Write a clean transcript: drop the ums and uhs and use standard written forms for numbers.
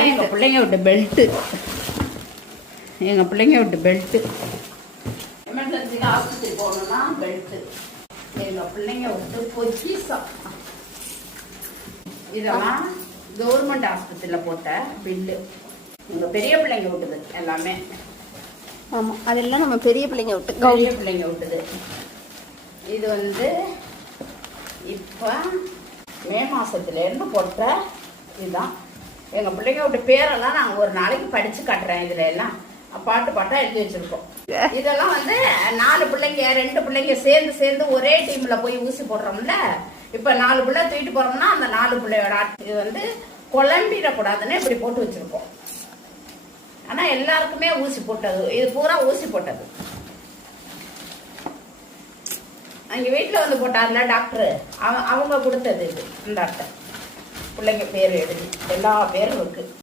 எங்கள் பிள்ளைங்க விட்ட பெல்ட்டு எமர்ஜென்சிக்கு ஆஸ்பத்திரி போகணும்னா பெல்ட்டு எங்கள் பிள்ளைங்க விட்டு பொக்கிஷம். இதெல்லாம் கவர்மெண்ட் ஆஸ்பத்திரியில் போட்ட பில்லு. எங்கள் பெரிய பிள்ளைங்க விட்டுது எல்லாமே. ஆமாம், அதெல்லாம் நம்ம பெரிய பிள்ளைங்க விட்டுது. இது வந்து இப்போ மே மாதத்துலேருந்து போட்ட இதுதான். எங்கள் பிள்ளைங்க விட்ட பேரெல்லாம் நாங்கள் ஒரு நாளைக்கு படித்து காட்டுறேன். இதில் எல்லாம் பாட்டா எழுதி வச்சிருக்கோம். இதெல்லாம் வந்து 4 பிள்ளைங்க 2 பிள்ளைங்க சேர்ந்து ஒரே டீம்ல போய் ஊசி போடுறோம்ல. இப்ப 4 பிள்ளை தூக்கிட்டு போறோம்னா அந்த 4 பிள்ளையோட இது வந்து குழம்பிடக்கூடாதுன்னு இப்படி போட்டு வச்சிருக்கோம். ஆனா எல்லாருக்குமே ஊசி போட்டது. இது பூரா ஊசி போட்டது. அங்க வீட்டுல வந்து போட்டார்ல டாக்டர், அவங்க கொடுத்தது இது. இந்த அட்டை பிள்ளைங்க பேர் எழுதி எல்லா பேரும் இருக்கு.